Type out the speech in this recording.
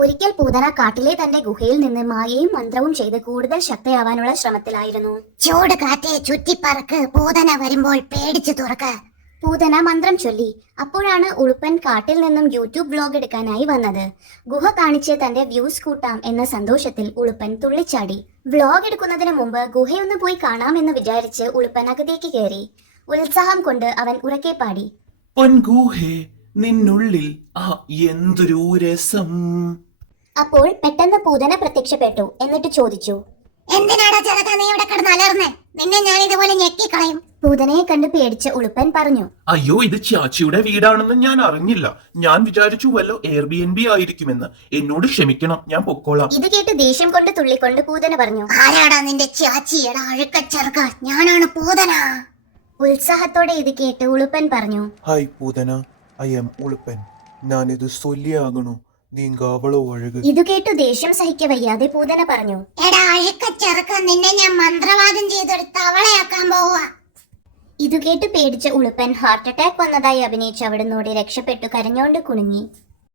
ഒരിക്കൽ പൂതന കാട്ടിലെ തന്റെ ഗുഹയിൽ നിന്ന് മായയും മന്ത്രവും ചെയ്ത് കൂടുതൽ ശക്തയാവാനുള്ള ശ്രമത്തിലായിരുന്നു. ചൂട് കാറ്റെ ചുറ്റിപ്പറക്ക്, പൂതന വരുമ്പോൾ പേടിച്ചു തുറക്ക്. പൂതന മന്ത്രം ചൊല്ലി. അപ്പോഴാണ് ഉളുപ്പൻ കാട്ടിൽ നിന്നും യൂട്യൂബ് വ്ലോഗ് എടുക്കാനായി വന്നത്. ഗുഹ കാണിച്ച് തന്റെ വ്യൂസ് കൂട്ടാം എന്ന സന്തോഷത്തിൽ ഉളുപ്പൻ തുള്ളിച്ചാടി. വ്ലോഗ് എടുക്കുന്നതിന് മുമ്പ് ഗുഹയൊന്ന് പോയി കാണാമെന്ന് വിചാരിച്ച് ഉളുപ്പൻ അകത്തേക്ക് കയറി. ഉത്സാഹം കൊണ്ട് അവൻ ഉറക്കെ പാടി, പൊൻഗുഹേ നിന്നുള്ളിൽ ആ എന്തൊരു രസം. അപ്പോൾ പെട്ടെന്ന് പൂതന പ്രത്യക്ഷപ്പെട്ടു. എന്നിട്ട് ചോദിച്ചു, എന്തിനാടാ ചെറുക്ക നീ ഇവിടെ കിടന്ന് അലർന്നേ? നിന്നെ ഞാൻ ഇതുപോലെ ഞെക്കിക്കളയും. പൂതനയെ കണ്ട് പേടിച്ച ഉളുപ്പൻ പറഞ്ഞു, അയ്യോ, ഇത് ചാച്ചിയുടെ വീടാണെന്ന് ഞാൻ അറിഞ്ഞില്ല. ഞാൻ വിചാരിച്ചു വല്ലോ എയർബിഎൻബി ആയിരിക്കുമെന്ന്. എന്നോട് ക്ഷമിക്കണം, ഞാൻ പൊക്കോളാം. ഇത് കേട്ട് ദേഷ്യം കൊണ്ട് തുള്ളിക്കൊണ്ട് പൂതന പറഞ്ഞു, ആരാടാ നിന്റെ ചാച്ചിയുടെ അഴുക്ക ചെറുക്ക? ഞാനാണ് പൂതന. ഉത്സാഹത്തോടെ ഇത് കേട്ട് ഉളുപ്പൻ പറഞ്ഞു, hi Poothana, I M Uluppan. ഞാനിത് ചൊല്ലിയാകണു, നീങ്ക അവളോ അഴക്. ഇത് കേട്ടു ദേഷ്യം സഹിക്ക വയ്യാതെ പൂതന പറഞ്ഞു, എടാ അഴുക്ക ചെറുക്ക, നിന്നെ ഞാൻ മന്ത്രവാദം ചെയ്തൊരു തവളയാക്കാൻ പോവാ. ഇത് കേട്ട് പേടിച്ച ഉളുപ്പൻ ഹാർട്ട് അറ്റാക്ക് വന്നതായി അഭിനയിച്ച് അവിടുന്നോടെ രക്ഷപ്പെട്ടു കരഞ്ഞോണ്ട് കുണുങ്ങി.